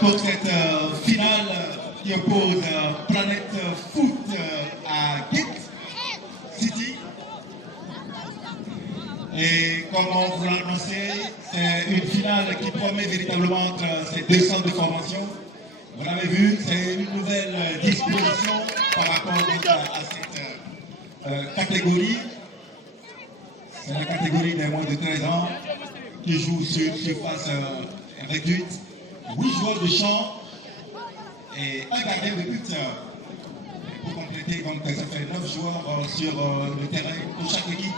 pour cette finale qui oppose Planète Foot à Gate City. Et comme on vous l'a annoncé, c'est une finale qui promet véritablement ces deux centres de formation. Vous l'avez vu, c'est une nouvelle disposition par rapport à cette catégorie. C'est la catégorie des moins de 13 ans qui joue sur surface réduite. 8 joueurs de champ et un gardien de but. Pour compléter, donc, ça fait 9 joueurs sur le terrain pour chaque équipe.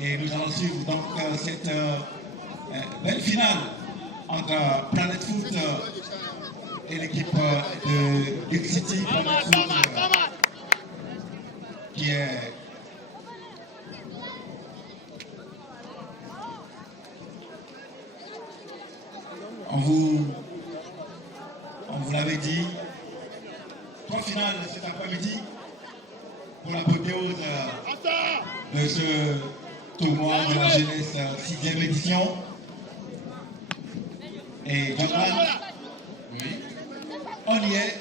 Et nous allons suivre donc cette belle finale entre Planet Foot et l'équipe de Gate City. Planet Foot qui est on vous l'avait dit, 3 finales cet après-midi pour l'apothéose de ce tournoi de la jeunesse 6e édition. Et Jordan, oui, on y est,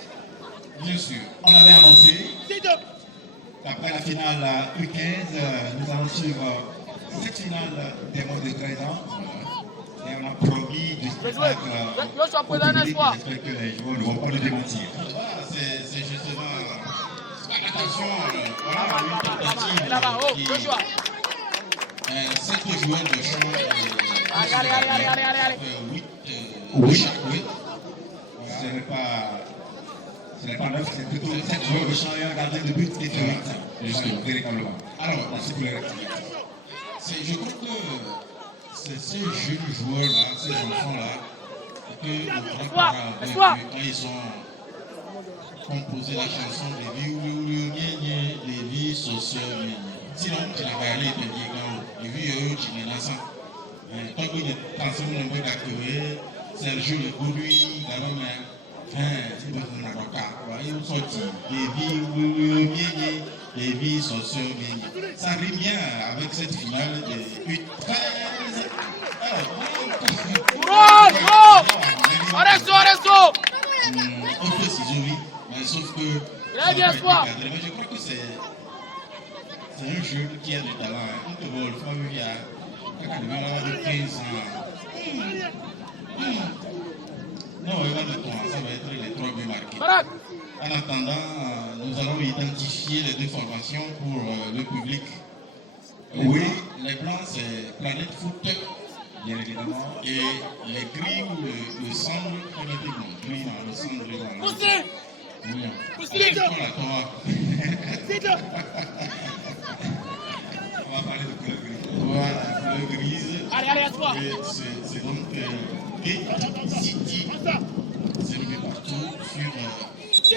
bien sûr. On l'avait annoncé. Après la finale U15, nous allons suivre cette finale des moins de 13 ans. Et on a promis du spectacle au public. J'espère que les joueurs ne vont pas le démentir. Voilà, c'est justement... Attention, voilà une tentative qui... 7 joueurs de champ et 8. Ce n'est pas 9, c'est plutôt 7 joueurs de champ et un gardien de but qui fait 8. Justement, véritablement. Alors, c'est pour les activités. Je crois que c'est ces jeunes joueurs-là, ces enfants-là, que les grands-parents avaient quand ils ont composé la chanson de les vies sociales. Sinon, tu n'as pas allé te dire quand les vies tu n'es pas sans. Tant que tu penses que tu as Sergio le Goudui, tu peux faire un avocat. Ils sont sortis les vies sociales. Ça rime bien avec cette finale de 8-13. Arrête! On peut s'isoler, mais sauf que. Mais je crois que c'est un jeu qui a du talent. On te voit le fois il y a de 15 ans. Non, il va de toi, ça va être les 3 buts marqués. En attendant, nous allons identifier les deux formations pour le public. Oui, les blancs c'est Planète Foot, bien évidemment, et les gris ou le cendre, on était bon. Gris, le cendre, on va parler de couleur grise. Voilà, couleur grise. Allez, à toi. C'est donc Gate City. C'est levé partout sur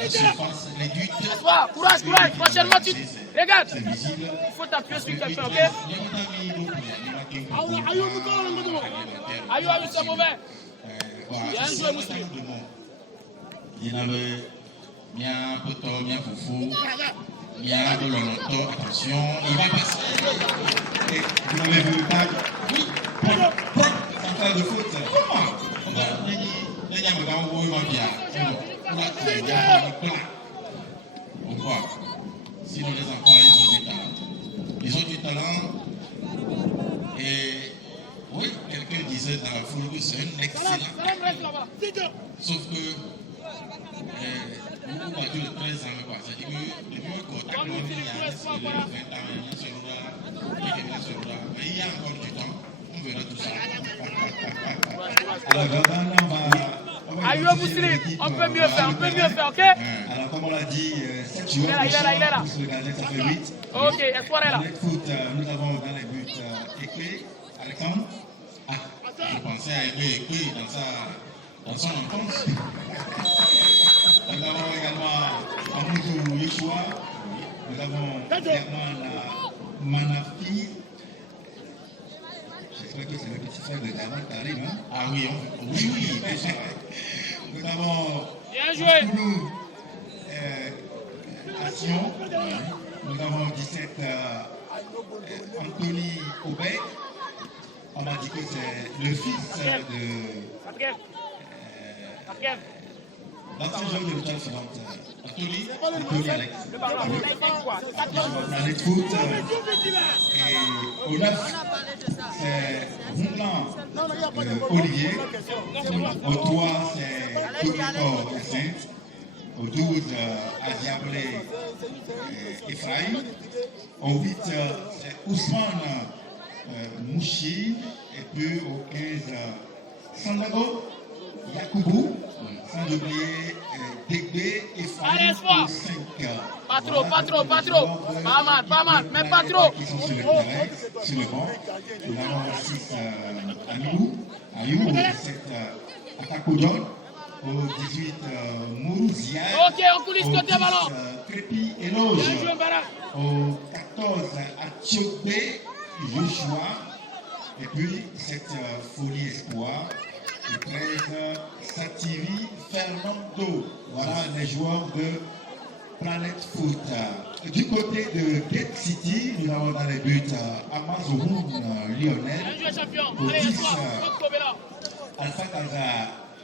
la surface réduite. Toi, courage, prochainement tu regarde. C'est visible. Il faut t'appuyer sur quelqu'un, ok? Aïe, c'est mauvais. Il y a un joueur musulman. Il y en avait bien Poto, bien Foufou, bien Dolonto, attention, il va passer. Et vous l'avez vu, Tag? Oui, central de foot. Comment? Les gars, on voit. Sinon, les enfants, ils ont du talent. Ils ont du talent. Et oui, quelqu'un disait dans la foule que c'est un excellent. Sauf que beaucoup battu le 13 ans, quoi. C'est-à-dire que depuis un contact, il y a 20 ans, mais il y a encore du temps. On verra tout ça. Aïe, on peut mieux faire, ok? Alors, comme on l'a dit, 7 joueurs. Il est là. Plus le gardien, ça fait 8. Ok, espoir est là. Foot, nous avons dans les buts Ekwe, Alexandre. Ah, je pensais à Ekwe dans son enfance. Nous avons également Amoudou Yeshua. Nous avons également Manafi. J'espère que c'est le petit frère de David Karim. Hein? Ah oui, oui, c'est ça. Nous avons Bien joué. Action. Nous avons 17 Anthony On m'a dit que c'est le fils L'ancien joueur de l'étoile suivante, Anthony Alex. Le ballon, c'est quoi? Planet Foot. Et au 9, c'est Rouplan Olivier. Au 3, c'est Dominico Hyacinthe. Au 12, Adiablé Ephraim. Au 8, c'est Ousmane Mouchi. Et puis au 15, Sandago Yakoubou. Sans oublier Degbe Ephraim. Allez, espoir. Au 5. Pas trop. Pas mal, mais pas trop. Qui sont sur le terrain, sur le banc. Nous avons au 6 Ayou, au 17 Atakodon, au 18 Mourouzia, Ok, on coulisse côté ballon. Crépi Eloge, Bien joué, Mbara. au 14 Athiopé Joshua, et puis cette Folie Espoir, le 13 Satiri Fernando. Voilà les joueurs de Planet Foot. Du côté de Gate City, nous avons dans les buts Amazoun Lionel, Bien joué, champion. au Allez, 10 espoir. Kobela. Alpha Kaza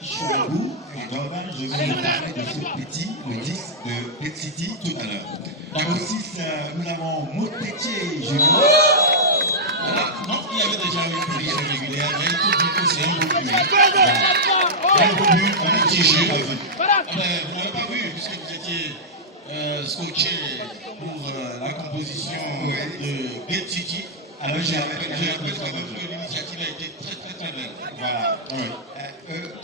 Chouabou et Jordan, je vais vous parler de ce petit, le 10 de Gate City tout à l'heure. Au 6, nous avons Motétier Junior. Voilà, donc il y avait déjà une prière régulière, mais il faut dire que c'est un beau but. Un beau but, un petit jeu. Vous n'avez pas vu, puisque vous étiez scotché pour la composition de Gate City. Alors j'ai appris quand même que l'initiative a été très belle. Voilà.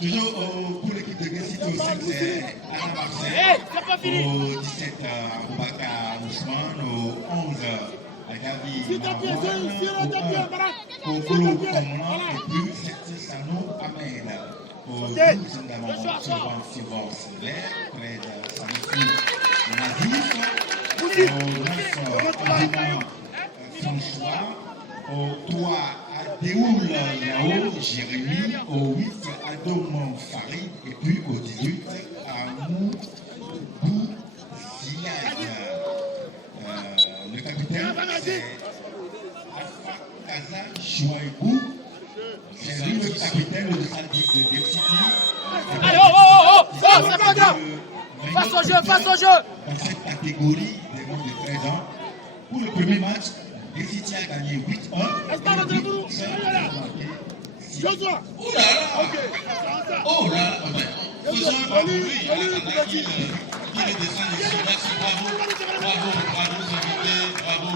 Toujours pour l'équipe de Gate City au 5, c'est Anna Marseille. C'est pas fini. Au 17, Aboubakar Ousmane. Au 11, Agabi Marwan. Au Golo Komona. Et puis 7, Sano Ahmed. Au 12, nous avons Sylvain Sylvain, près de Sanofi Nazif. Au 9, Abdouma François. Au 3, Adéoul Yao Jérémy. Au 8, Adom Farid. Et puis au 18, Amou Bouziad. Le capitaine, c'est Alpha Kaza Chouaïbou. C'est lui le capitaine de Sadik de Gate City. Allez, c'est pas grave. Passe au jeu. Dans cette catégorie des moins de 13 ans, pour le premier match, Gate City a gagné 8-1. Oh là, faisons un pas pour lui, en attendant qu'il descende ici. Merci, bravo aux invités, bravo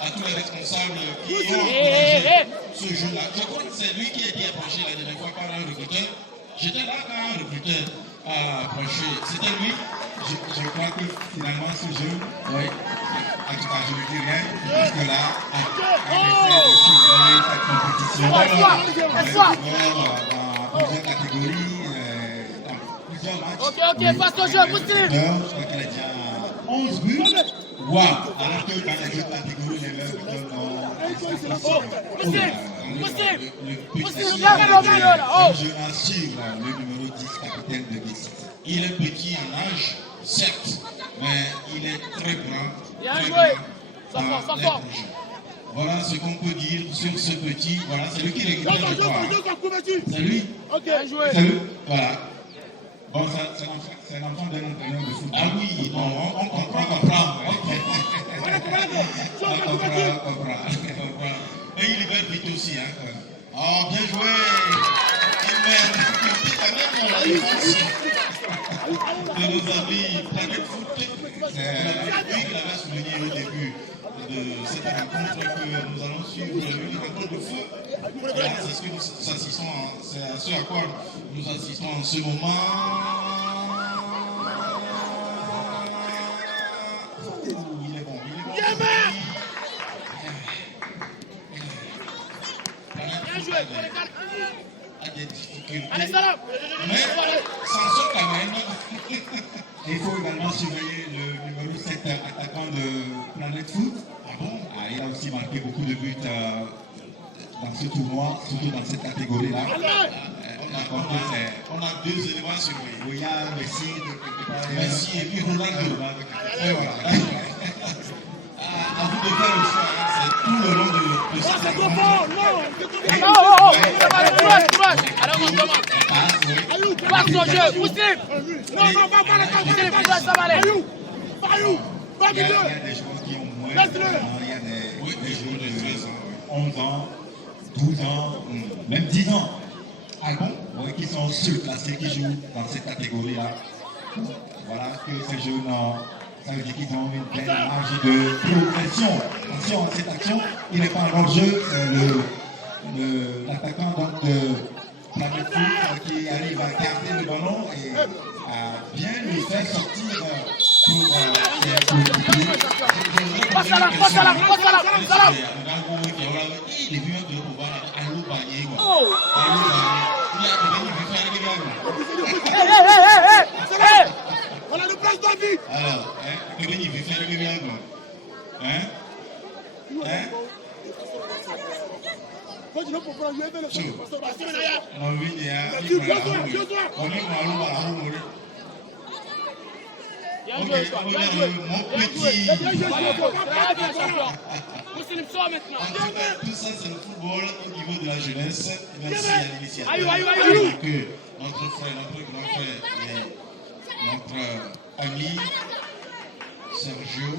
à tous les responsables qui ont organisé ce jeu-là. Je crois que c'est lui qui a été approché la dernière fois par un recruteur. J'étais là quand un recruteur a approché. C'était lui. Je crois que finalement ce jeu, oui, en tout cas je ne dis rien, parce que là, on essaie de surveiller cette compétition. Dans plusieurs catégories, dans plusieurs matchs. Ok, passe au jeu, Mousseline. Je crois qu'elle a déjà 11 buts. Wow! Alors que dans les autres catégories, les mêmes buteurs je m'assure le numéro 10, capitaine de Gate City. Il est petit en âge, certes, mais il est très grand. Bien très joué. grand Sans dans fort. les projets. Voilà ce qu'on peut dire sur ce petit. Voilà, c'est lui qui récupère le droit. C'est lui. Bien joué. C'est lui? Voilà. Bon, c'est l'enfant d'un entraîneur de football. Ah oui, on comprend. On comprend. Et il libère vite aussi. Hein. Oh, bien joué. Il met une difficulté quand même pour la défense de nos amis Planet Foot. C'est lui qui l'avait souligné au début de cette rencontre que nous allons suivre, une rencontre de feu. Voilà, c'est ce que nous assistons, c'est à ce à quoi nous assistons en ce moment. Il est bon. Bien joué. A des difficultés. Allez, Salam. Mais sans ce quand même. Il faut également surveiller le numéro 7 attaquant de Planet Foot. Ah bon? Il a aussi marqué beaucoup de buts dans ce tournoi, surtout dans cette catégorie-là. On a deux éléments sur lui. Il y a Messi, Messi et puis Ronaldo. Et voilà. À vous de faire le choix. C'est tout le long de c'est trop fort, non. Allez, on commence. Passe ton jeu, Mousseline. Non, va le temps, Mousseline, ça va aller. Il y a des joueurs qui ont moins, il y a des joueurs de 13 ans, 11 ans, 12 ans, même 10 ans. Ah bon? Oui, qui sont surclassés, qui jouent dans cette catégorie-là. Voilà que ces jeunes, ça veut dire qu'ils ont une belle marge de progression. Attention à cette action, il n'est pas en jeu, c'est l'attaquant donc de Planète Foot qui arrive à garder le ballon et à bien lui faire sortir pour passe à la. On a le place David. Alors, que il veut faire le bien quoi? Hein? Continue pour prendre le tout ça, c'est le football au niveau de la jeunesse. Merci à l'initiative. Que notre frère, notre grand frère, notre ami Sergio,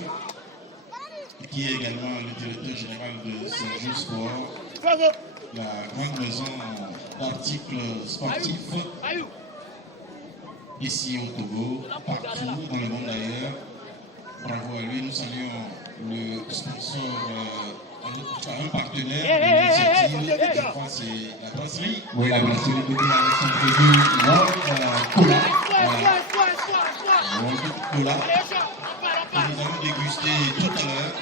qui est également le directeur général de Sergio Sport, la grande maison d'articles sportifs, ici au Togo, partout dans le monde d'ailleurs. Bravo à lui, nous saluons le sponsor, un partenaire de l'initiative, je crois que c'est la brasserie. Oui, la brasserie de avec son produit Cola. Cola. Que nous allons déguster tout à l'heure.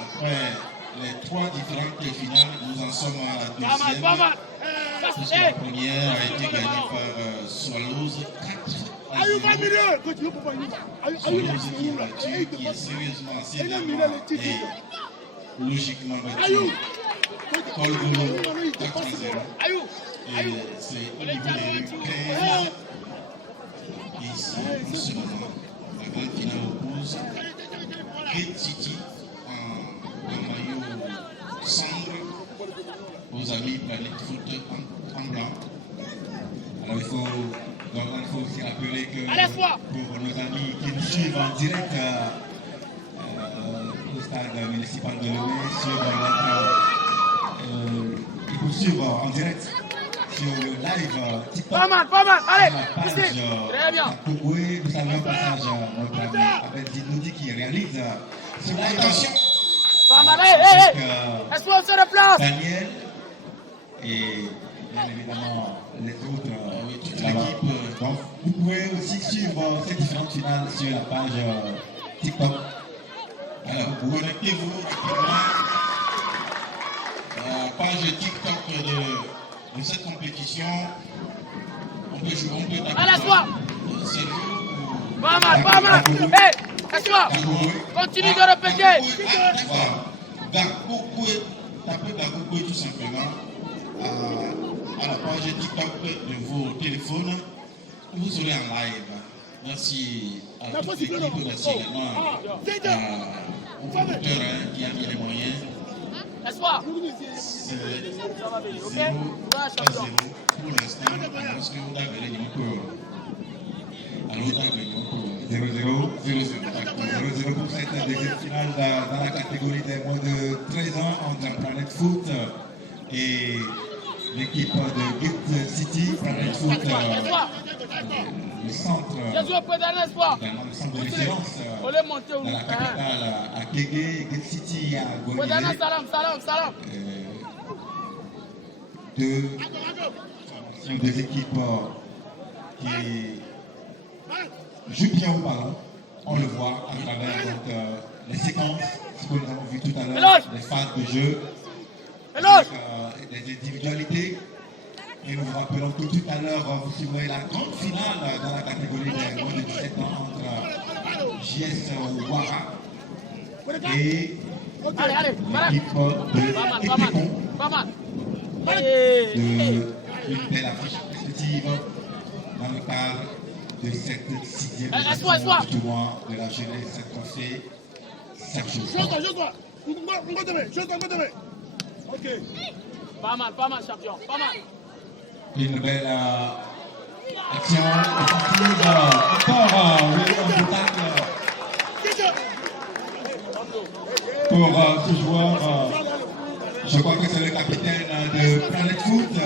Après les 3 différentes finales, nous en sommes à la deuxième. Puisque la première a été gagnée par Swallows 4-0. Swallows qui est battu, qui est sérieusement assez également et logiquement battu. Colgolo 4-0. Et c'est au niveau des 15. Et ici, en ce moment, la grande finale oppose Gate City en maillot cendre aux amis Planète Foot en blanc. Alors il faut aussi rappeler que pour nos amis qui nous suivent en direct au stade municipal de Lomé, il faut suivre en direct sur le live TikTok. Pas mal, allez, très bien. Vous savez un passage notre ami Abel Dinoudi qui réalise ce live. Attention. Pas mal, est-ce qu'on se déplace? Daniel et bien évidemment les autres, toute l'équipe. Donc vous pouvez aussi suivre ces différentes finales sur la page TikTok. Alors connectez-vous rapidement à la page TikTok de cette compétition. On peut taper. Allez, toi. C'est vous. Pas mal. Est-ce continue de répéter. Tapez Bakoué tout simplement à la page TikTok de vos téléphones. Vous serez en live. Merci à toute l'équipe, merci également au producteur qui a mis les moyens. Espoir. C'est 0-0 pour l'instant. Parce que vous avez les numéros. Alors vous avez les numéros. 0-0 pour cette deuxième finale dans la catégorie des moins de 13 ans entre Planète Foot et l'équipe de Gate City. Planète Foot, le centre de référence dans la capitale à Kégué, Gate City à Gouané. Deux équipes qui jouent bien au ballon. On le voit à travers donc, les séquences, ce que nous avons vu tout à l'heure, les phases de jeu, avec, les individualités. Et nous vous rappelons que tout à l'heure, vous suivrez la grande finale dans la catégorie des moins de 17 ans entre JS Ouara et l'équipe de Etécon. Une belle affiche positive dans le cadre de cette 6e édition du tournoi de la jeunesse trophée Sergio. Pas mal, champion, pas mal. Une belle action offensive. Encore un beau tacle pour ce joueur. Je crois que c'est le capitaine de Planet Foot.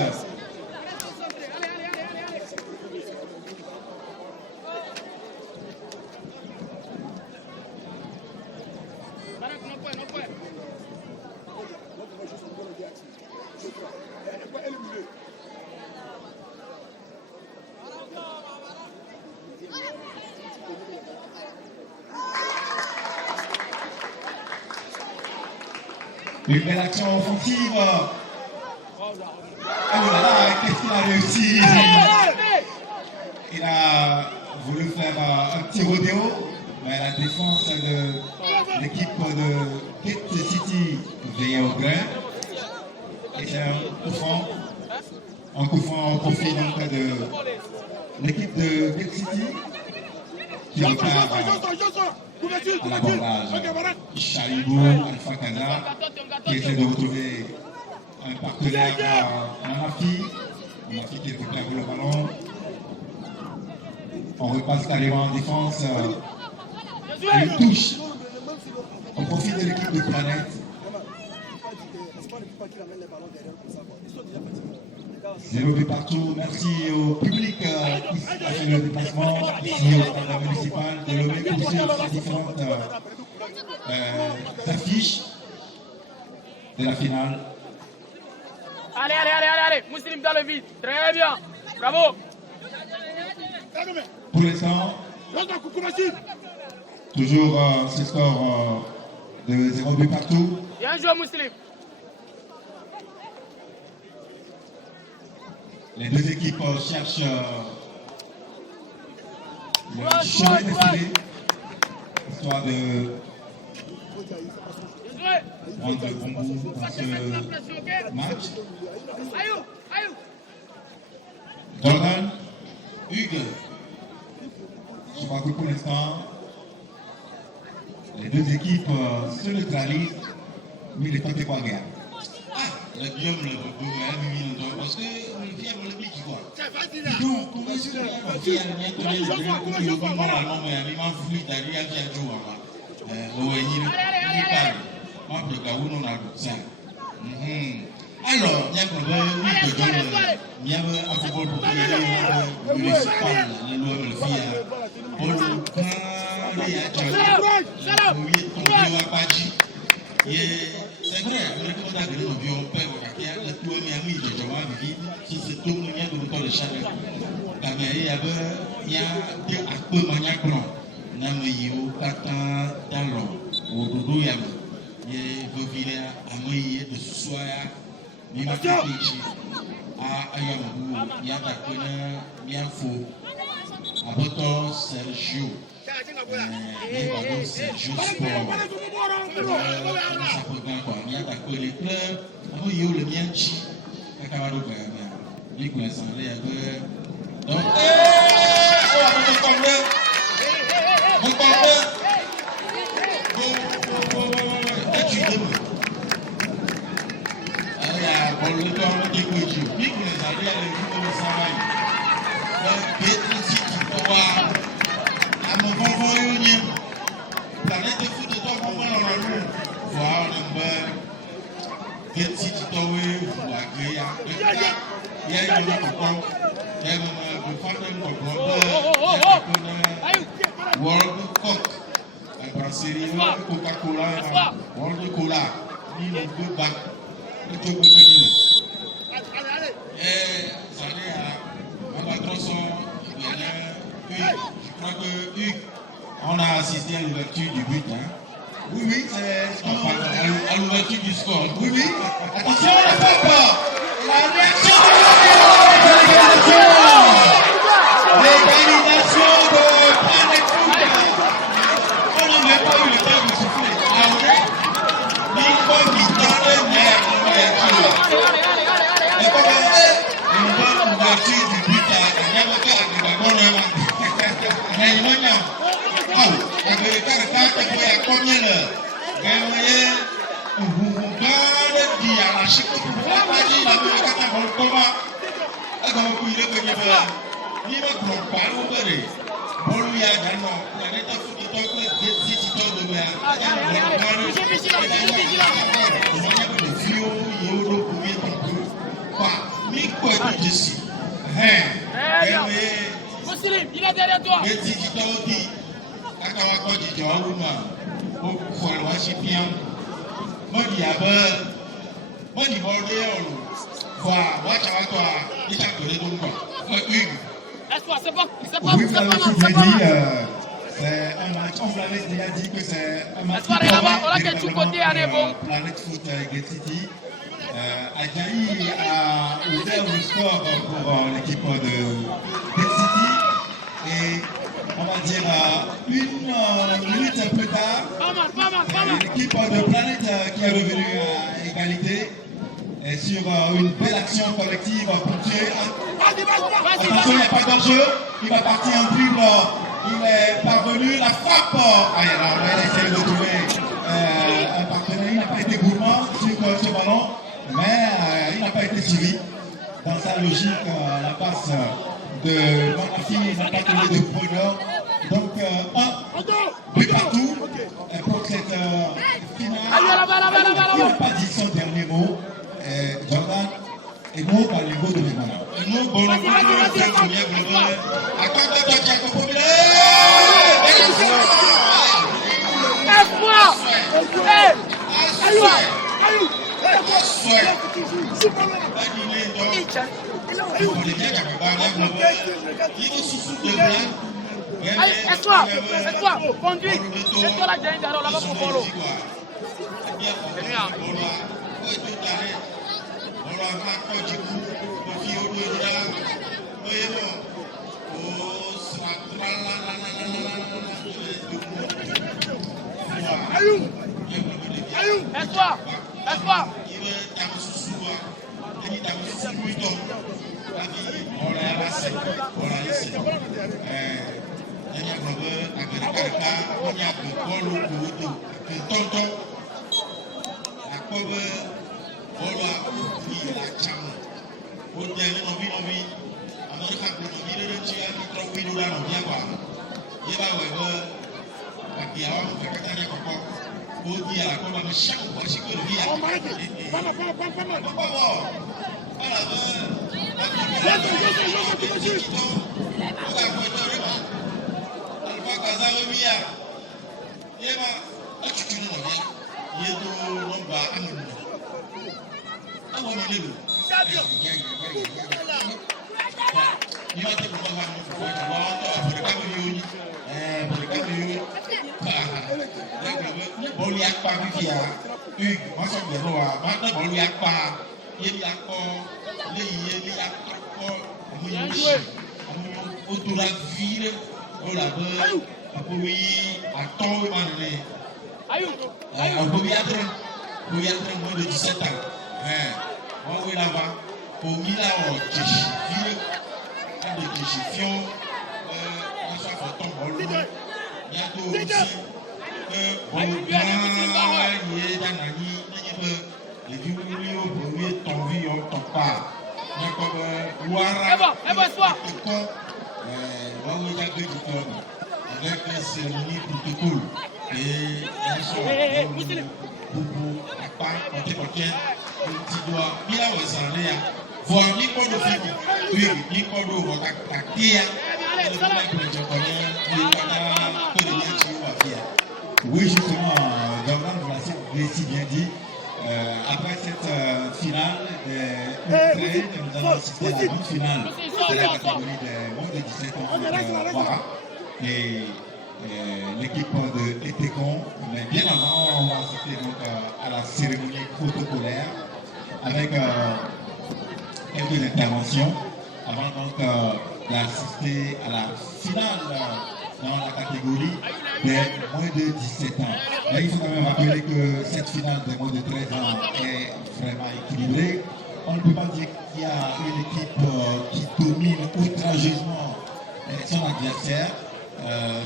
Une belle action offensive. Oh là là, qu'est-ce qu'il a réussi? Il a voulu faire un petit rodéo, mais la défense de l'équipe de Gate City veillait au grain. Et c'est un coup franc au profit donc de l'équipe de Gate City qui repart à l'abordage. Chalibou, Alpha Kaza, qui essaie de retrouver un partenaire Manafi qui récupère le ballon. On repasse carrément en défense. Une touche au profit de l'équipe de Planète. 0 but partout. Merci au public qui a fait le déplacement ici au stade municipal de Lomé pour suivre ces différentes affiches de la finale. Allez, Mousselim dans le vide. Très bien. Bravo. Pour l'instant, toujours ce score de 0 but partout. Bien joué, Mousselim. Les deux équipes cherchent le chemin de filet, histoire de prendre le bon bout dans ce match. Jordan, Hugues, je crois que pour l'instant, les deux équipes se neutralisent, mais les temps de quoi guerre. Le Guillaume le parce que le fièvre le bique quoi. Donc, comment est-ce que le fièvre le alors, il y a c'est vrai, on est content de nous vivre au père, on a tout mis à mi de Joël, qui se tourne bien de l'autre le chalet. Car il y a des acteurs maniaques, Namayo, Kata, Talon, au Doudou Yam, il veut venir à Moïse de Soya, Nimakichi, à Ayamou, Yatakona, Miafo, à Botor, Sergio. Sergio Sport. Il y a d'accord les clubs, il y a le mien chi, il y a camarade de Gagna, il y a l'assemblée à deux. Donc, on Gate City Tower, World Cup, Coca-Cola, World Cola, il nous veut battre. Je crois que on a assisté à l'ouverture du but. Hein. Oui, c'est à l'ouverture du score. Oui. Attention, la frappe. La réaction de l'égalisation de Planet Foot. On n'a même pas eu le temps de souffler. Il faut qu'il donne une ouverture du but à Gagnon. arraché pour pouvoir pas dire la bonne carte dans le combat. Et comme vous pouvez le dire, il va prendre pas le bonheur. Bon, lui a dit non, il y a des gens qui ont des visiteurs de mer. Muslim, il est derrière toi. Laisse-toi, c'est pas Oui, vous l'avez tous bien dit, c'est un match, on vous l'avait déjà dit que c'est un match qui promet Planet Foot Gate City. Ajaï a ouvert le score pour l'équipe de Gate City et on va dire une minute plus tard, l'équipe de Planet qui est revenue à égalité et sur une belle action collective ponctuée. Attention, il n'y a pas d'enjeu, il va partir en dribble, il est parvenu, la frappe. Ah, alors, il a essayé de trouver un partenaire, il n'a pas été gourmand sur ce ballon, mais il n'a pas été suivi. Dans sa logique, la passe de Manafi n'a pas donné de bonheur. Donc, un but partout pour cette finale. Il n'a pas dit son dernier mot. Jordan, et moi, par les mots de mes malades. Nous, bon, nous, c'est combien vous voulez. Attendez, toi, Jacob Populaire. Laisse-toi, conduis. Laisse-toi la dernière, alors là-bas pour follow. Laisse-toi, laisse-toi. Moins de 17 ans. On va là-bas. Pour Mila, de Kichifion, on soit pour ton bol. Il y a tout aussi. Les vieux au premier ton vie, on t'en parle. Il y a comme Ouara. Avec la cérémonie protocole. Et un soir, Boubou, Akpa, Côté, un petit doigt, Mila ou Zandéa. Voir Nico de Fibu, oui, Nico de Votakia, oui, justement, Jordan, vous l'avez si bien dit. Après cette finale des U13, nous allons assister à la grande finale de la catégorie des moins de 17 ans Ouara. Et l'équipe de Etekon, mais bien avant, on va assister donc à la cérémonie protocolaire avec quelques interventions avant donc d'assister à la finale dans la catégorie des moins de 17 ans. Là, il faut quand même rappeler que cette finale des moins de 13 ans est vraiment équilibrée. On ne peut pas dire qu'il y a une équipe qui domine outrageusement son adversaire.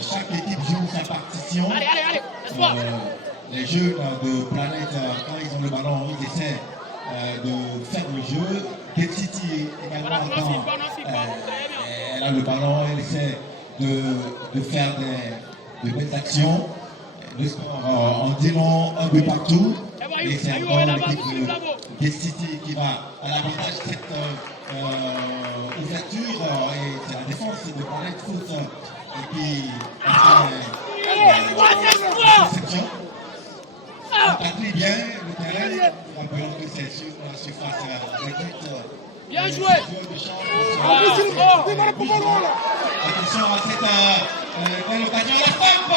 Chaque équipe joue sa partition. Les jeunes de Planète, quand ils ont le ballon, ils essaient de faire le jeu. Gate City également quand elle a le ballon, elle essaie de faire de belles actions. Le score en dit long, un but partout. Et c'est encore l'équipe de Gate City qui va à l'avantage de cette ouverture. Et c'est la défense de Planet Foot qui réception. On tacle bien le terrain. Rappelons que c'est sur la surface réduite. Bien joué. Attention à cette belle occasion. La frappe.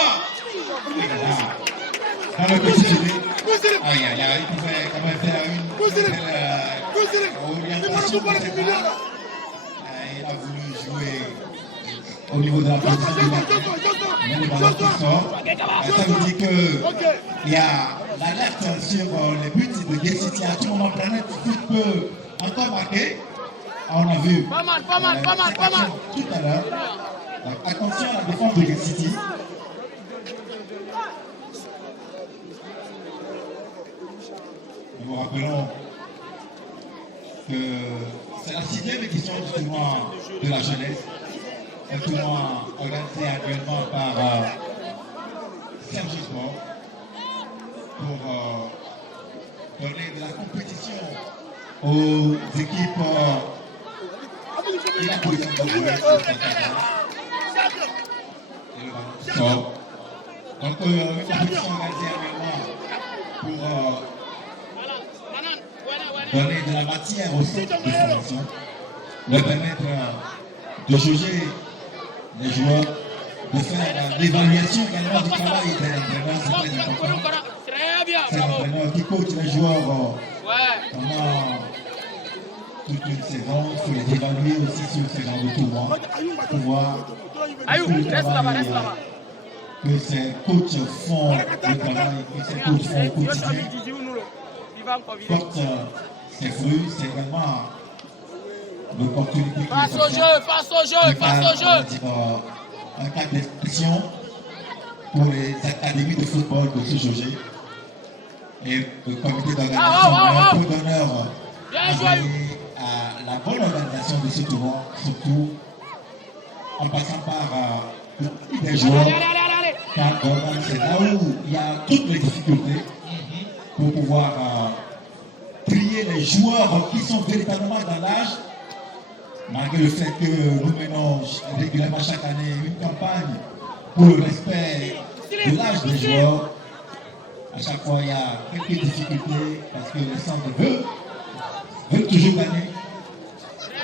Dans le petit filet. Aïe, aïe, aïe, il pouvait quand même faire une orientation de cette balle. Il a voulu jouer au niveau de la position de la mais le ballon qui sort. Ça veut dire qu'il y a l'alerte sur les buts de Gate City. À tout moment, Planet Foot peut encore marquer. On a vu pas mal. Tout à l'heure. Attention à la défense de Gate City. Nous vous rappelons que c'est la 6e édition du tournoi de la jeunesse. Un tournoi organisé actuellement par Serge Sport pour donner de la compétition aux équipes de la position de l'Ouest. Et le ballon sort. Donc une compétition organisée actuellement pour donner de la matière au centre de formation, leur permettre de juger les joueurs, de faire l'évaluation également du travail des entraîneurs, c'est très important. C'est l'entraîneur qui coach les joueurs pendant toute une saison, il faut les évaluer aussi sur ce genre de tournoi pour voir que ces coachs font le travail, que ces coachs font au quotidien. Porte ses fruits, c'est vraiment l'opportunité. Passe au jeu. Un cas d'expression pour les académies de football de ce Jogé. Et le comité d'organisation a un peu d'honneur à la bonne organisation de ce tournoi, surtout en passant par les joueurs. Car c'est là où il y a toutes les difficultés pour pouvoir trier les joueurs qui sont véritablement dans l'âge, malgré le fait que nous menons régulièrement chaque année une campagne pour le respect de l'âge des joueurs. À chaque fois, il y a quelques difficultés parce que les centres veulent toujours gagner.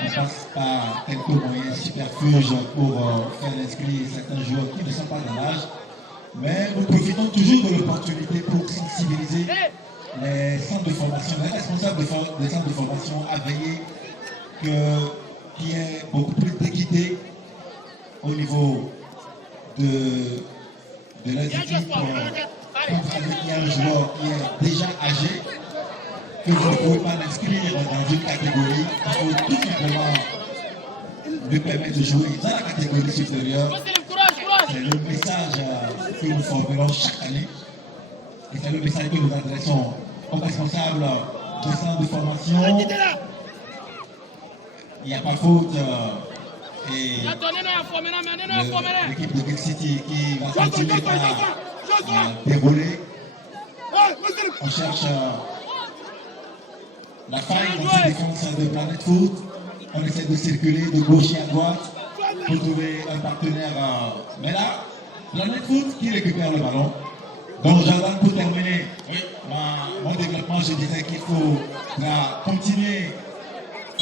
On passe par quelques moyens superfuges pour faire inscrire certains joueurs qui ne sont pas dans l'âge. Mais nous profitons toujours de l'opportunité pour sensibiliser les centres de formation, les responsables des centres de formation à veiller qu'il y ait beaucoup plus d'équité au niveau de leurs équipes. Quand vous savez qu'il y a un joueur qui est déjà âgé, que vous ne pouvez pas l'inscrire dans une catégorie, il faut tout simplement lui permettre de jouer dans la catégorie supérieure. C'est le message que nous formulons chaque année. Et c'est le message que nous adressons aux responsables des centres de formation. Il n'y a pas faute. Et l'équipe de Gate City qui va continuer à dérouler. On cherche la faille dans cette défense de Planet Foot. On essaie de circuler de gauche à droite pour trouver un partenaire. Mais là, Planet Foot qui récupère le ballon. Donc, Jordan, pour terminer mon développement, je disais qu'il faut continuer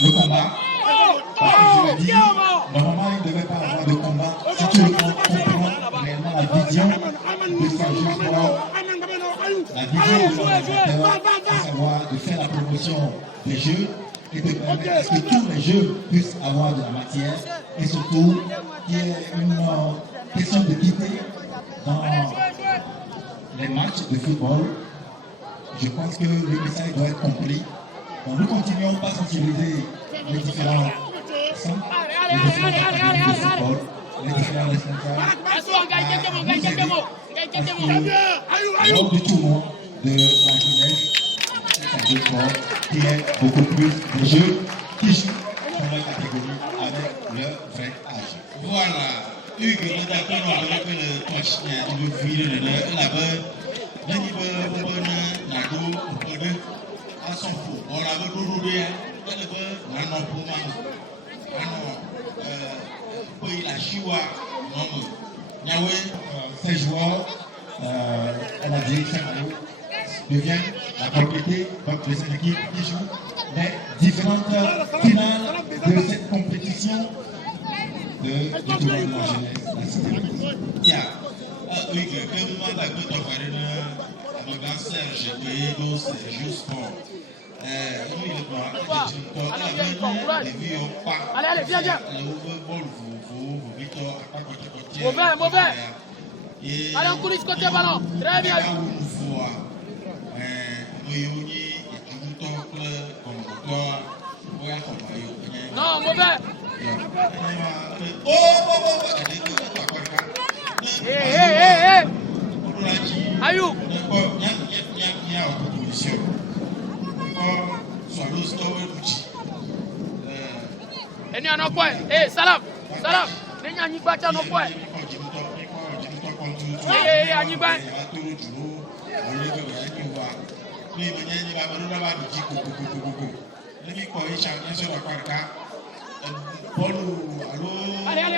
le combat. Parce que je l'ai dit, normalement, il ne devait pas avoir de combat si tout le monde comprend réellement la vision de ce jeu sport, la vision de l'organisateur, à savoir de faire la promotion des jeux et de permettre à ce que tous les jeux puissent avoir de la matière et surtout qu'il y ait une question d'équité dans les matchs de football. Je pense que le message doit être compris. Donc nous continuons par sensibiliser les différents centres, les différents de football, les différents responsables à lors du tournoi de la jeunesse cette de sport qui est beaucoup plus de jeux qui jouent dans leur catégorie avec leur vrai âge. Voilà. Hugues, on a appris avec le coach, il veut filer là-bas. Là, il veut Nago, à son fou. On l'a vu Doudoué, on l'a vu pour Mano. Puis la Chiwa, non, Yahweh. Ces joueurs, on a dit, deviennent la propriété de ces équipes qui jouent les différentes finales de cette compétition de tournoi de la jeunesse. Tiens, oui, que vous m'avez fait offrir à mon grand Serge, qui est juste pour. Allez, allez, viens, viens. Mauvais. Allez, on coulisse côté ballon. Très bien. Non, mauvais. Hé. Ayou. Ini anak boy. Salam. Ini nyanyi baca anak boy. Nyanyi boy. Allez.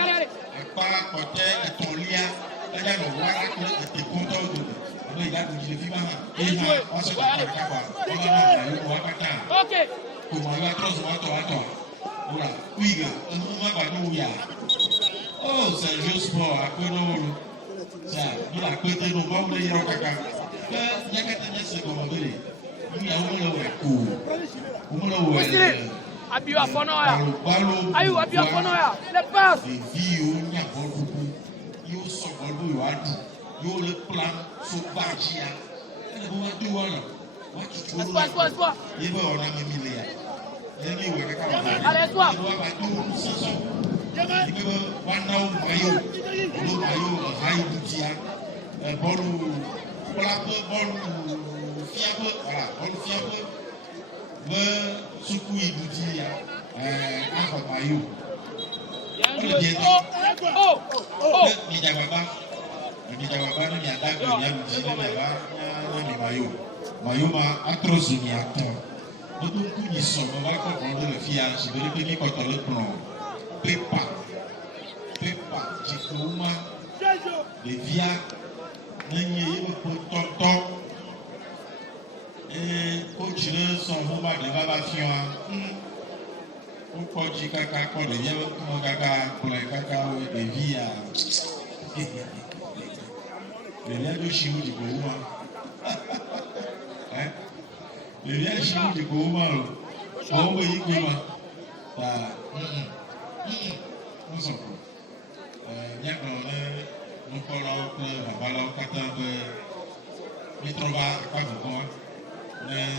Ok. Oh, c'est un jeu sport. Il a côté de moi, il y a un caca. Il y a quelqu'un qui s'est commandé. Il y a un Abiyo Afonoya. Ayou, Abiyo Afonoya. Les passes. Espoir. Allez, toi. Mayoma atroce ni acteur. Nous tous nous sommes, on va comprendre le fiage. Je vais le payer quand on le prend. Prépa, Jikouma, les via, Nanyé, Tonton, et continuer son mouvement de vavation. Pourquoi j'ai caca, quand il y a un caca, pour les cacao, des vies à. Le lien de Chimou du Gouma. Le lien de Chimou du Gouma. On va y Gouma. On s'en fout. Bien qu'on nous collons, la balance, mais trop bas, pas beaucoup. Mais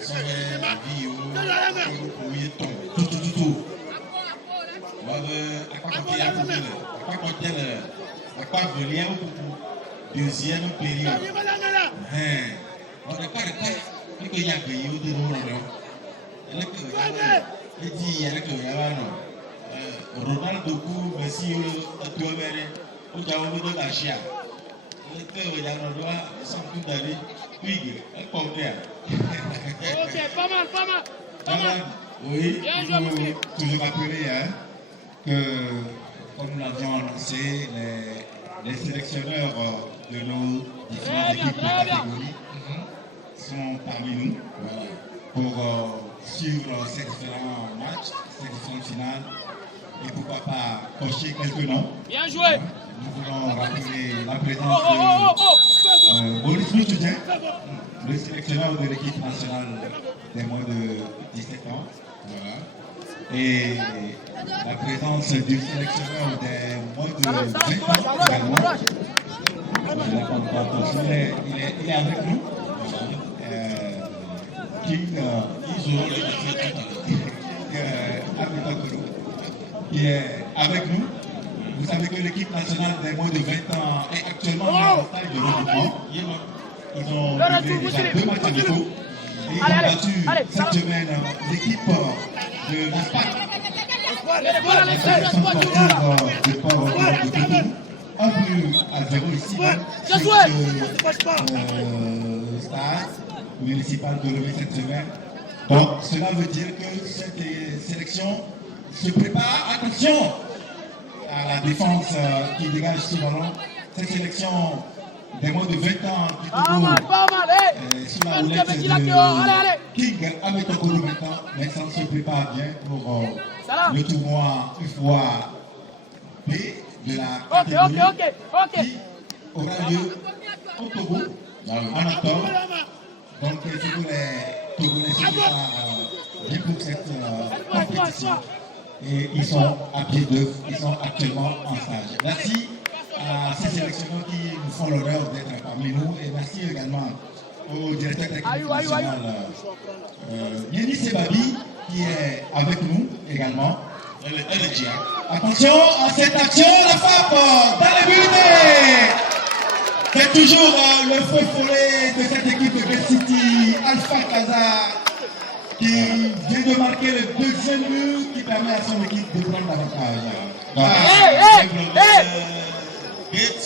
ça va la vie, au milieu de tout. On va pas venir au deuxième période. On n'est pas de quoi. Il y a un pays où nous il dit il y a un Ronaldo Kou, Messi, Touamere, ou Jaoui de la Chia. Le cœur il y a un droit, ils sont tous d'aller. Oui, un porteur. Ok, pas mal. Oui, il faut toujours rappeler que, comme nous l'avions annoncé, les sélectionneurs de nos différentes équipes de catégorie sont parmi nous pour suivre ces différents matchs, ces différentes finales et pourquoi pas cocher quelques noms. Bien joué. Nous voulons rappeler la présence de Maurice Moutoudien, le sélectionneur de l'équipe nationale des moins de 17 ans. Voilà. Et la présence du sélectionneur des moins de 20 ans également. Il est avec nous. Qui est avec nous. Vous savez que l'équipe nationale des moins de 20 ans est actuellement en stage de recrutement. Ils ont joué déjà 2 matchs amicaux et ils ont battu cette semaine l'équipe de l'ASPAC, l'association sportive de Port de Cotonou, 1 but à 0 ici, stade municipal de Lomé cette semaine. Donc cela veut dire que cette sélection se prépare, attention à la défense qui dégage ce ballon. Cette sélection des moins de 20 ans du Togo, sous la houlette de King Ametokolo maintenant, mais ça se prépare bien pour le tournoi UFOA B de la catégorie qui aura lieu au Togo en octobre. Donc il faut que les Togolais se préparent bien pour cette compétition. Et ils sont à pied d'œuvre, ils sont actuellement en stage. Merci à ces sélectionneurs qui nous font l'honneur d'être parmi nous et merci également au directeur technique national Yeni Sebabi qui est avec nous également. Attention à cette action, la frappe dans les buts. C'est toujours le feu follet de cette équipe de Best City, Alpha Kaza, qui vient de marquer le deuxième but qui permet à son équipe de prendre l'avantage. Best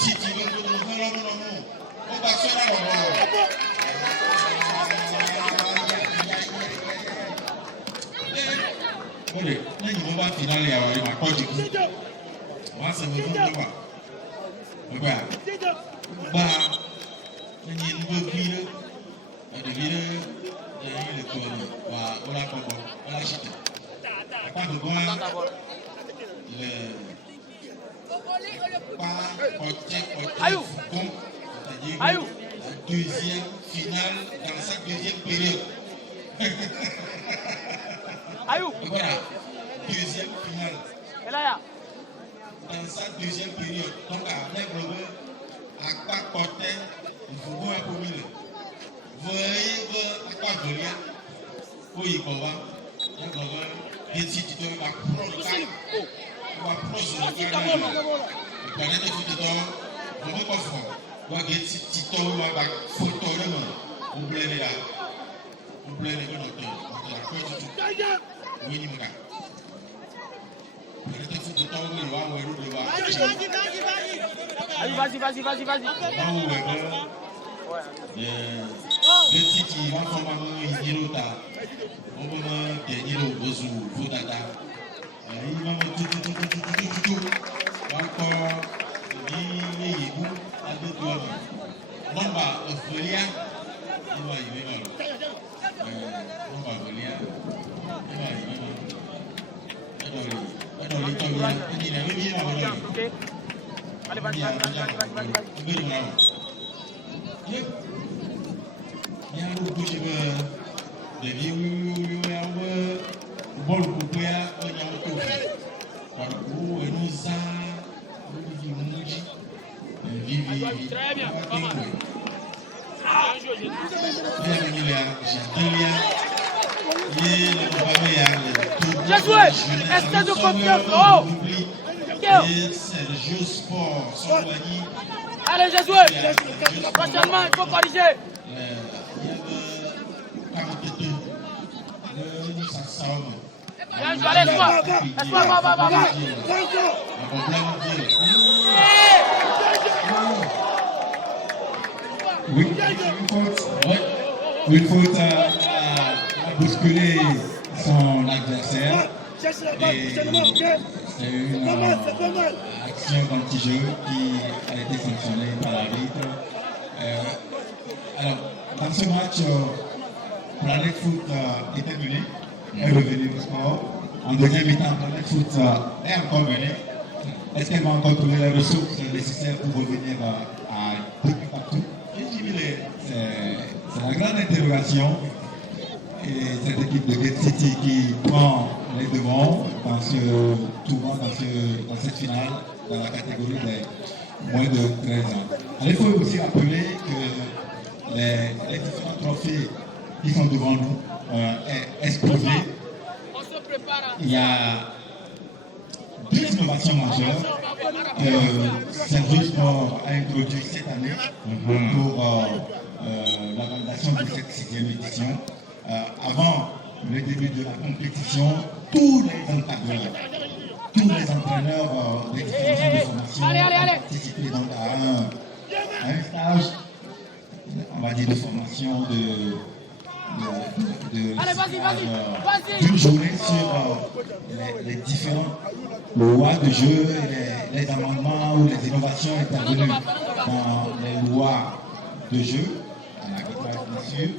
City, deuxième finale dans sa deuxième période. Voilà, deuxième finale. Dans sa deuxième période. Donc, à Nègre, à quoi porter, il faut voir pour mille. Voyez, à quoi voler, où il va, Nègre, et si tu te vas prendre le cas, on va prendre le cas, le planète de foot, on va pas fort. On va get si tu te vas photo, on blâme là. On blâme les gens, on la croix du tout. Oui, il me garde. Vas-y. Le titi, on va former un Hirota. On va gagner le Bozou, Vodada. Il va me tout. Encore, il est où? À deux doigts. Non, bah, Ophelia, il va y venir. Non, bah, Ophelia, il va y venir. Ok. Allez, vas-y. Très bien, pas mal. J'ai joué. Est-ce de confiance? Oh. C'est le sport. Allez, j'ai joué. Prochainement, il faut corriger. Bien joué, allez, espoir, va. Oui, une faute a bousculé son adversaire. Et c'est une action d'anti-jeu qui a été sanctionnée par l'arbitre. Alors, dans ce match, Planet Foot est terminé, est revenu au sport. En deuxième mi-temps, Planet Foot est encore mené. Est-ce qu'elle va encore trouver les ressources nécessaires pour revenir à 2 partout? C'est la grande interrogation. Et cette équipe de Gate City qui prend les devants dans ce tournoi, dans cette finale, dans la catégorie des moins de 13 ans. Alors, il faut aussi rappeler que les différents trophées qui sont devant nous exposés, il y a 2 innovations majeures que Sergio Sport a introduit cette année pour la validation de cette 6e édition. Avant le début de la compétition, tous les encadreurs, tous les entraîneurs des différents centres de formation ont participé donc à un stage, on va dire, de formation d'une journée sur les différentes lois de jeu, et les amendements ou les innovations intervenues dans les lois de jeu, en arbitrage bien sûr.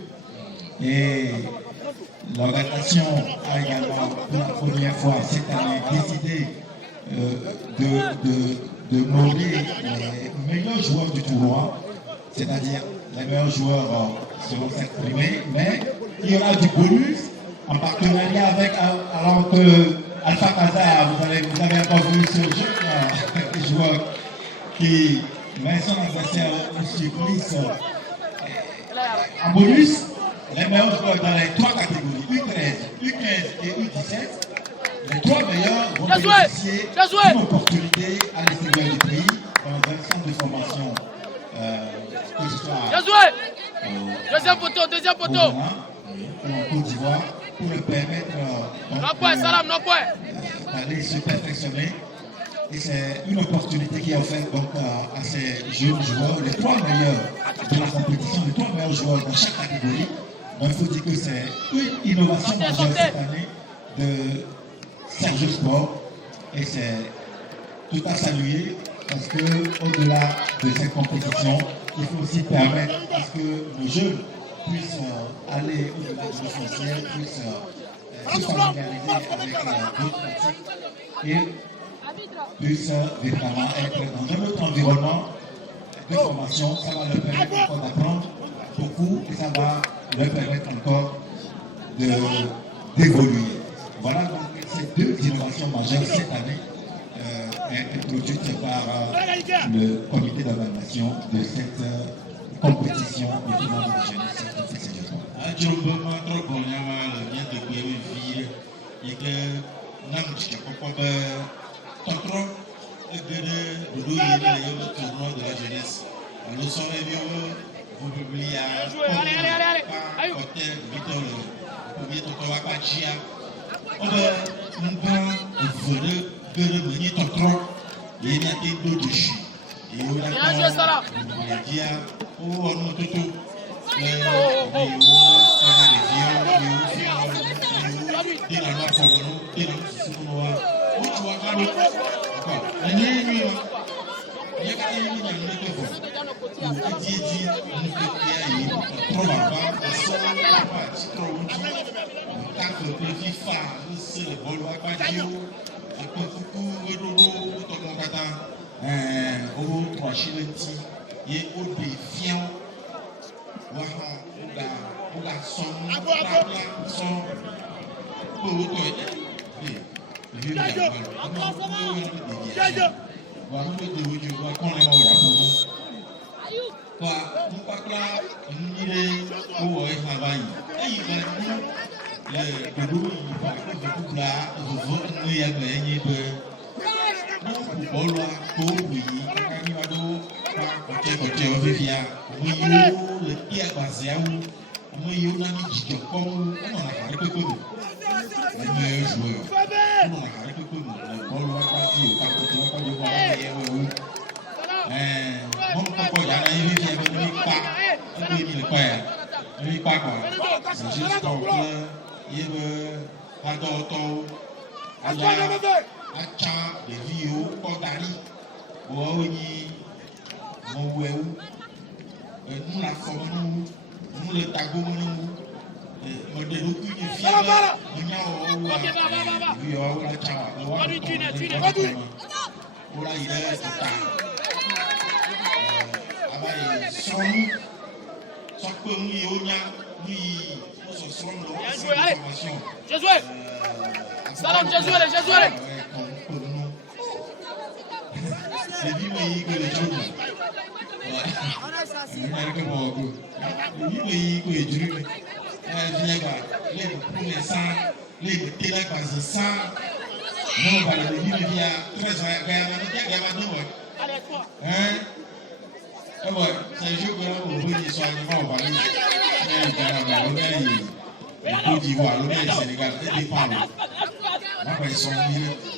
Et l'organisation a également pour la première fois cette année décidé de nommer les meilleurs joueurs du tournoi, c'est-à-dire les meilleurs joueurs seront s'exprimer, mais il y aura du bonus en partenariat avec, alors que Alpha Casa, vous avez encore vu ce jeune joueur qui met son adversaire en surprise en bonus. Les meilleurs joueurs dans les 3 catégories, U13, U15 et U17, les 3 meilleurs vont bénéficier d'une opportunité à l'extérieur du pays dans un centre de formation que ce soit deuxième poteau. En Côte d'Ivoire, pour le permettre d'aller se perfectionner. Et c'est une opportunité qui est offerte donc à ces jeunes joueurs, les 3 meilleurs de la compétition, les 3 meilleurs joueurs dans chaque catégorie. Donc, il faut dire que c'est une innovation majeure cette année de Sergio Sport et c'est tout à saluer parce qu'au-delà de cette compétition, il faut aussi permettre à ce que les jeunes puissent aller au-delà de l'essentiel, puissent se familiariser avec d'autres pratiques et puissent véritablement être dans un autre environnement de formation. Ça va leur permettre encore d'apprendre beaucoup et ça va leur permettre encore d'évoluer. Voilà donc ces 2 innovations majeures cette année introduites par le comité d'évaluation de cette compétition du tournoi de jeunesse professionnelle. Vous publiez à côté Victor le premier tonton Wakachia. On va voler de venir tonton et il y a des deux dessus. Et on a dit oh non toto au 3 chilenti, et au défiant, au garçon, son,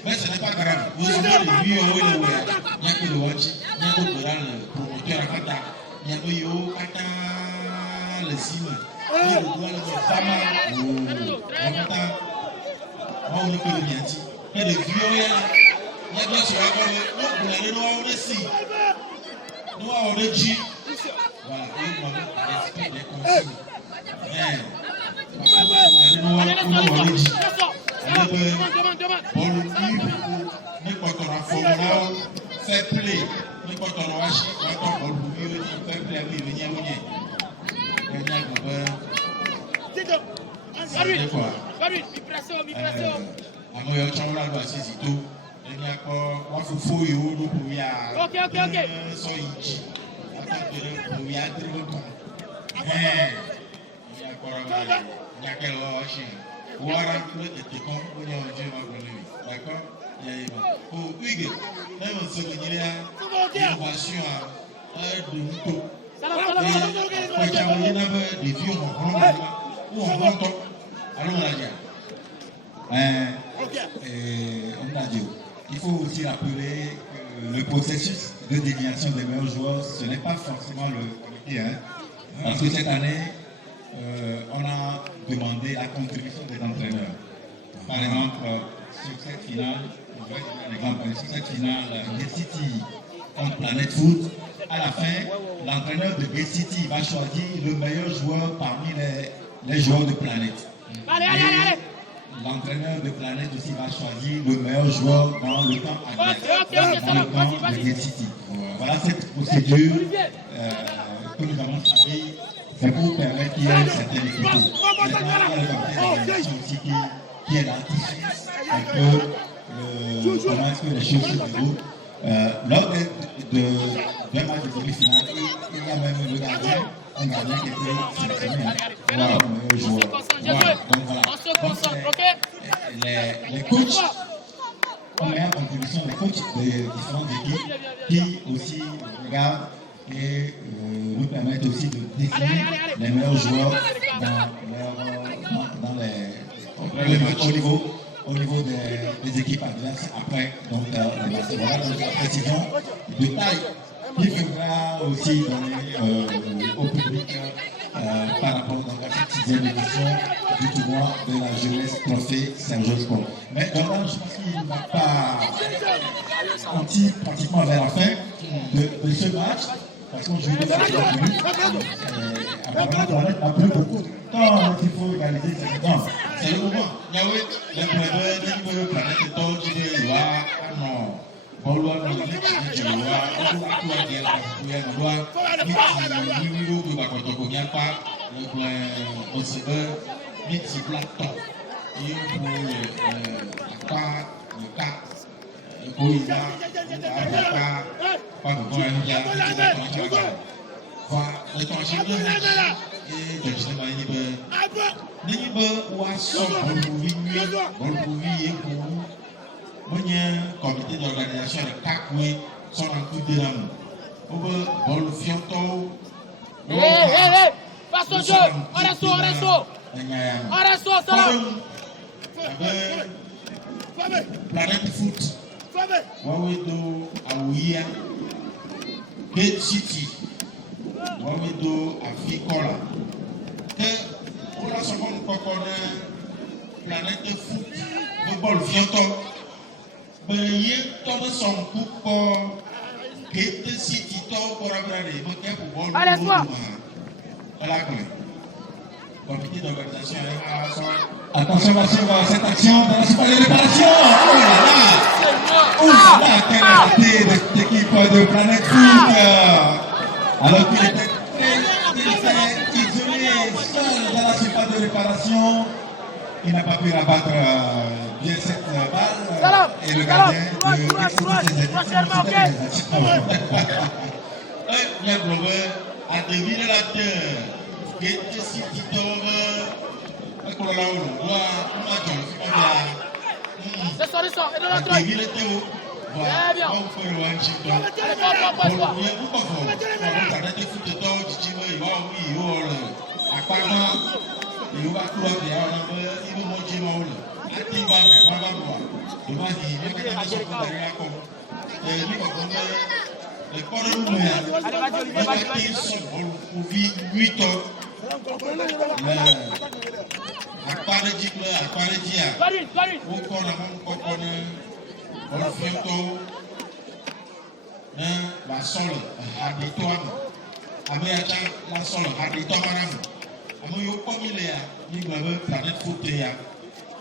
mais ce n'est pas grave. Vous avez le mieux, il y a que le watch, il y a que le promoteur à Kata, il y a que le Kata, le Sim, il y a le droit de Fama, le Kata, on ne peut le bien dire. Et le vieux, il y a bien sûr, on est si. Nous, on est dit. Voilà, et on respecte les consignes. Nous, on est dit. D'accord? Pour Hugues, même on se dit l'innovation de Mouto. Et quand on a des vieux, on rentre, alors on a dit. Il faut aussi rappeler que le processus de désignation des meilleurs joueurs, ce n'est pas forcément le comité. Parce que cette année, on a demandé la contribution des entraîneurs. Par exemple, sur cette finale, sur cette finale, Bay-City contre Planet Foot, à la fin, l'entraîneur de Bay-City va choisir le meilleur joueur parmi les joueurs de Planet. L'entraîneur de Planet aussi va choisir le meilleur joueur dans le camp adverse, dans le camp de Bay-City. Voilà cette procédure que nous avons suivie. C'est pour permettre qu'il y ait une certaine équité. Maintenant, il y a le organisation aussi qui est là, qui suit un peu comment est-ce que les choses se déroulent. Lors d'un match de demi-finale, il y a même le gardien, un gardien qui était sélectionné pour le meilleur joueur. Voilà. Donc voilà. Les coachs ont meilleure contribution, les coachs des différentes équipes qui aussi regardent et nous permettent aussi de définir les meilleurs joueurs au niveau des équipes adverses après donc, les matchs. Voilà donc la précision de taille qui faudra aussi donner au public par rapport donc, à cette 6e édition du tournoi de la jeunesse trophée Sergio Sport. Mais Jordan, je pense qu'il n'a pas senti pratiquement vers la fin de ce match. Parce qu'on joue apparemment, on n'a plus beaucoup de temps qu'il faut réaliser cette temps. C'est le moment. Il y a les points de Planète Torch, non. comité d'organisation de CAC sont en coup de l'âme. Bon fianto. Passe au jeu. Arrête-toi. Salam. Planète Foot. Wawedo Aouia. Gate City. Wawedo Afikola. Pour la seconde fois, Planète Foot. Football fianto. Benye tombe son coup pour Gate City pour abrader. Allez-toi. Comité d'organisation à son. Attention à cette action dans la super réparation. Oh là là, quelle raté de cette équipe de Planète Foot. Alors qu'il était très isolé, seul dans la surface de réparation. Il n'a pas pu rabattre bien cette balle. Et le gardien a deviné la terre. Gate City tombe. C'est son ressort. Et de l'autre œil. Très bien. la sol habitual ameacha la sol habitual maram amoyo komile ya ni gbabe Planète Foot ya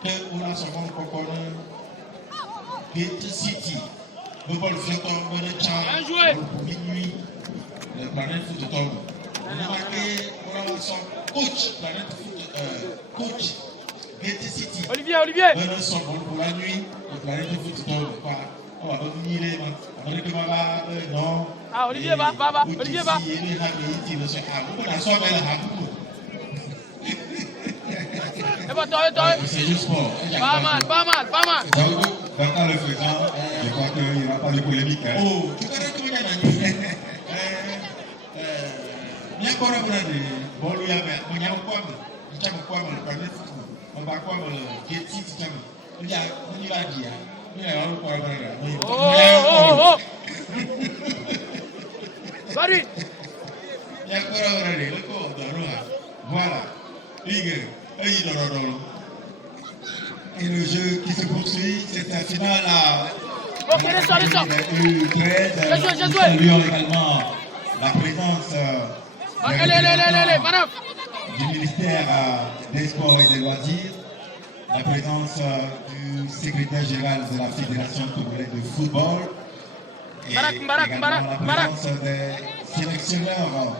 ke ula so kon kokon Gate City football fiato bene cha minuit le Planète Foot tombe on a marqué ula so coach Planète Foot coach Gate City Olivier bene so pour la nuit le Planète Foot tombe pas. On va revenir les mains. Non. Ah, Olivier va. Olivier va. C'est juste sport. Pas mal. Donc, en le faisant, je crois qu'il n'y aura pas de polémique. Oh, tu connais comment il y a un bien qu'on a dit, bon, lui, il y a un quoi, le Planète Foot. On va quoi, le Gate City, il y a un dire. Oh. Salut. Voilà. Et le jeu qui se poursuit, c'est un final à Ok, ressort. Nous saluons également la présence du ministère des Sports et des Loisirs, la présence du secrétaire général de la Fédération togolaise de football et également la présence des sélectionneurs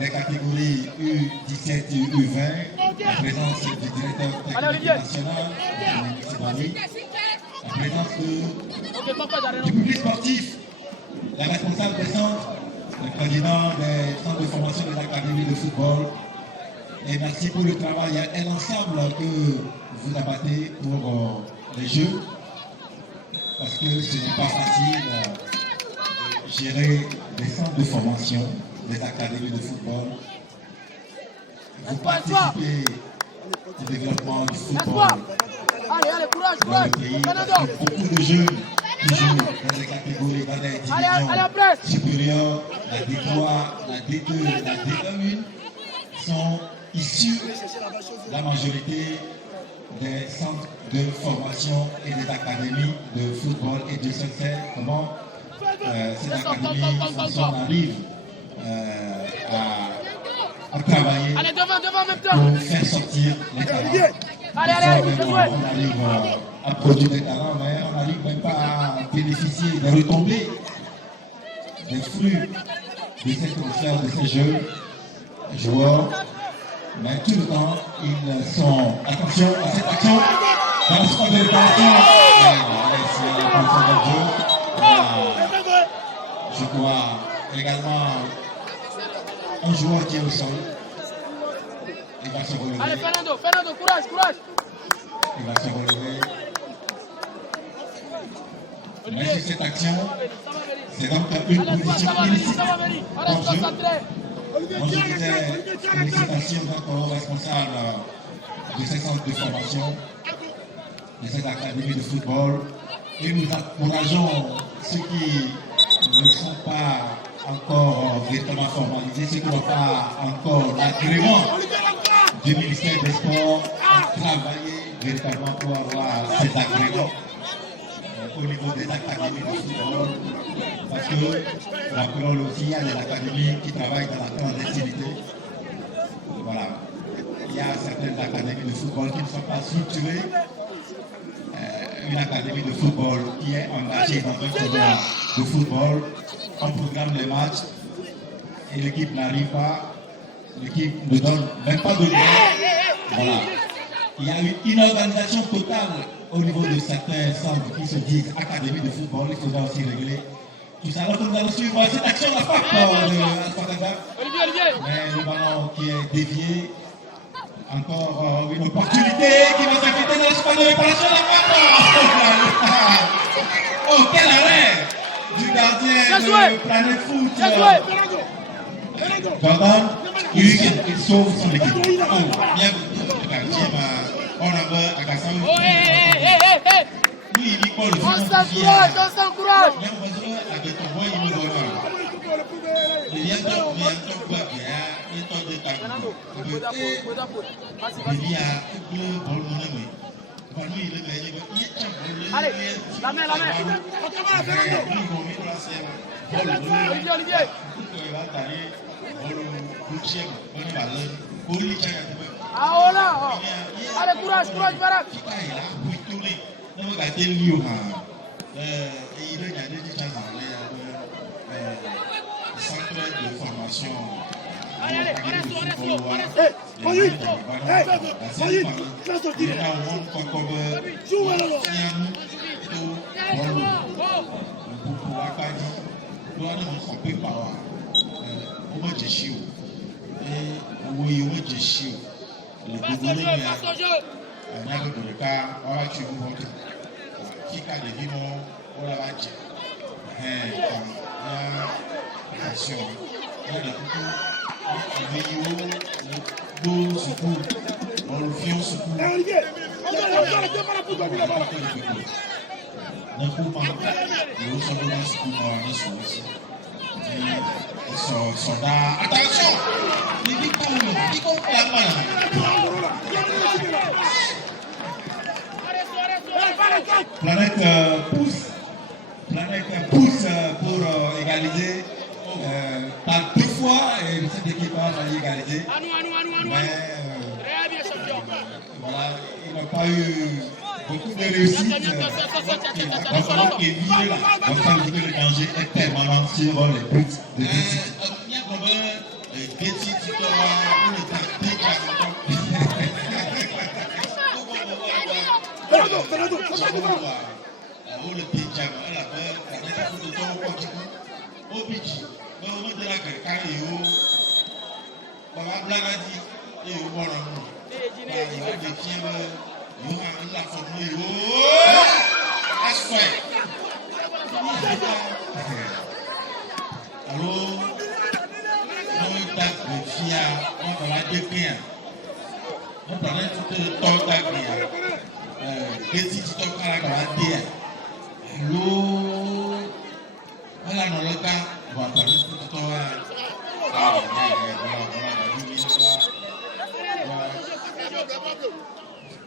des catégories U17 et U20, la présence du directeur technique national, la présence du public sportif, les responsables des centres, le président des centres de formation de l'académie de football. Et merci pour le travail et l'ensemble que vous abattez pour les Jeux, parce que ce n'est pas facile de gérer des centres de formation, des académies de football. Vous participez au développement du football dans le pays, parce que beaucoup de jeunes qui jouent dans les catégories, dans les divisions supérieures, la D3, la D2, la D1 sont issus, la majorité des centres de formation et des académies de football, et de se sait comment ces académies arrivent à travailler pour faire sortir les talents. On arrive à produire des talents, mais on n'arrive même pas à bénéficier des retombées des flux de ces concerts, de ces jeux, joueurs, mais tout le temps, ils sont, attention à cette action, dans le sport de réparation, c'est la fonction de jeu, je crois également un joueur qui est au sol, il va se relever. Allez, Fernando, courage, courage. Il va se relever. Mais sur cette action, c'est donc une position illicite en jeu. Moi, je disais félicitations donc aux responsables de ces centres de formation, de cette académie de football. Et nous encourageons ceux qui ne sont pas encore véritablement formalisés, ceux qui n'ont pas encore l'agrément du ministère des Sports à travailler véritablement pour avoir cet agrément au niveau des académies de football. Parce que, rappelons aussi, il y a des académies qui travaillent dans la clandestinité. Voilà. Il y a certaines académies de football qui ne sont pas structurées. Une académie de football qui est engagée dans un tournoi de football, on programme les matchs et l'équipe n'arrive pas, l'équipe ne donne même pas de lien. Voilà. Il y a une organisation totale au niveau de certains centres qui se disent académie de football, il faudra aussi régler tout ça. Alors que nous allons suivre cette action de la FAC mais le ballon qui est dévié. Encore une opportunité qui va s'inviter dans le sport de réparation de la FAC. Oh, quel arrêt du gardien de Planète Foot. Jordan, il sauve son équipe. Oh, bien, le gardien on avait à Gassan. Oui, il dit quoi le On s'encourage. Bien, on va dire, avec ton boy, il me voit. Il y a donc quoi qui a un temps de tabou. Il y a un bol monnaie. Allez, la main. Olivier. Ah, là. Allez, courage, Barak. Centre de formation. Allez, Attention! Planète pousse pour égaliser par 2 fois et cette équipe a failli égaliser. Mais voilà, il n'a pas eu beaucoup de réussite. Donc ça veut dire que le danger est permanent sur les buts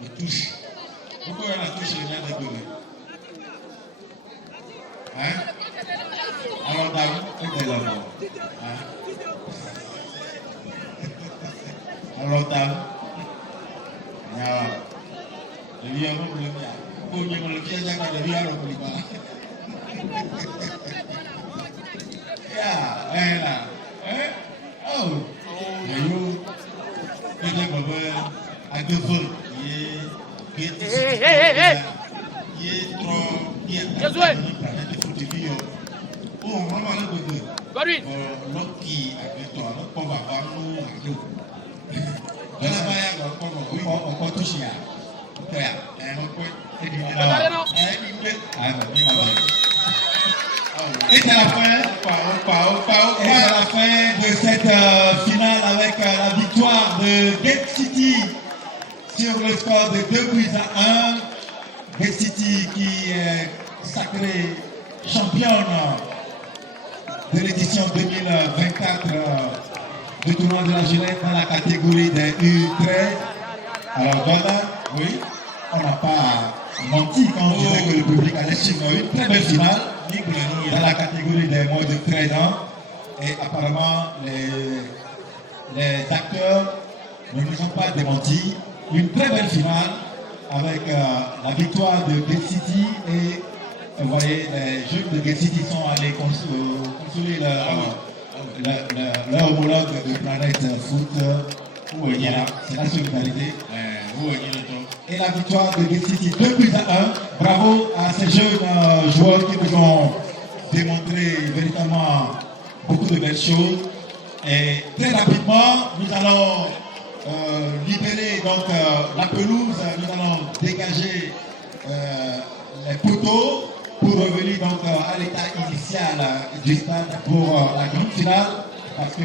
de touche. Pourquoi on a touché le lien de données? Hein? Alors, David, c'est là-bas. Alors, David, le lien de données. Pour nous, le pied de la Voilà. Hein? Oh. Ayo. Peut-être à deux fois. Il est trop bien. Bien joué. Oh, vraiment le bébé. Godwin. L'autre qui avec toi, l'autre pour avoir nous à deux. On peut toucher à. Et c'est la fin de cette finale avec la victoire de Gate City sur le score de 2-1. Gate City qui est sacrée championne de l'édition 2024 du tournoi de la Gillette dans la catégorie des U13. Alors voilà, oui, on n'a pas menti quand on disait que le public allait suivre une très belle finale dans la catégorie des moins de 13 ans. Et apparemment, les acteurs ne nous ont pas démenti. Une très belle finale avec la victoire de Gate City et vous voyez, les jeunes de Gate City sont allés consoler leur homologue de Planète Foot. Voilà, c'est la solidarité. Et la victoire de Gate City 2-1. Bravo à ces jeunes joueurs qui nous ont démontré véritablement beaucoup de belles choses. Et très rapidement, nous allons libérer donc la pelouse, nous allons dégager les poteaux pour revenir donc à l'état initial du stade pour la grande finale. Parce que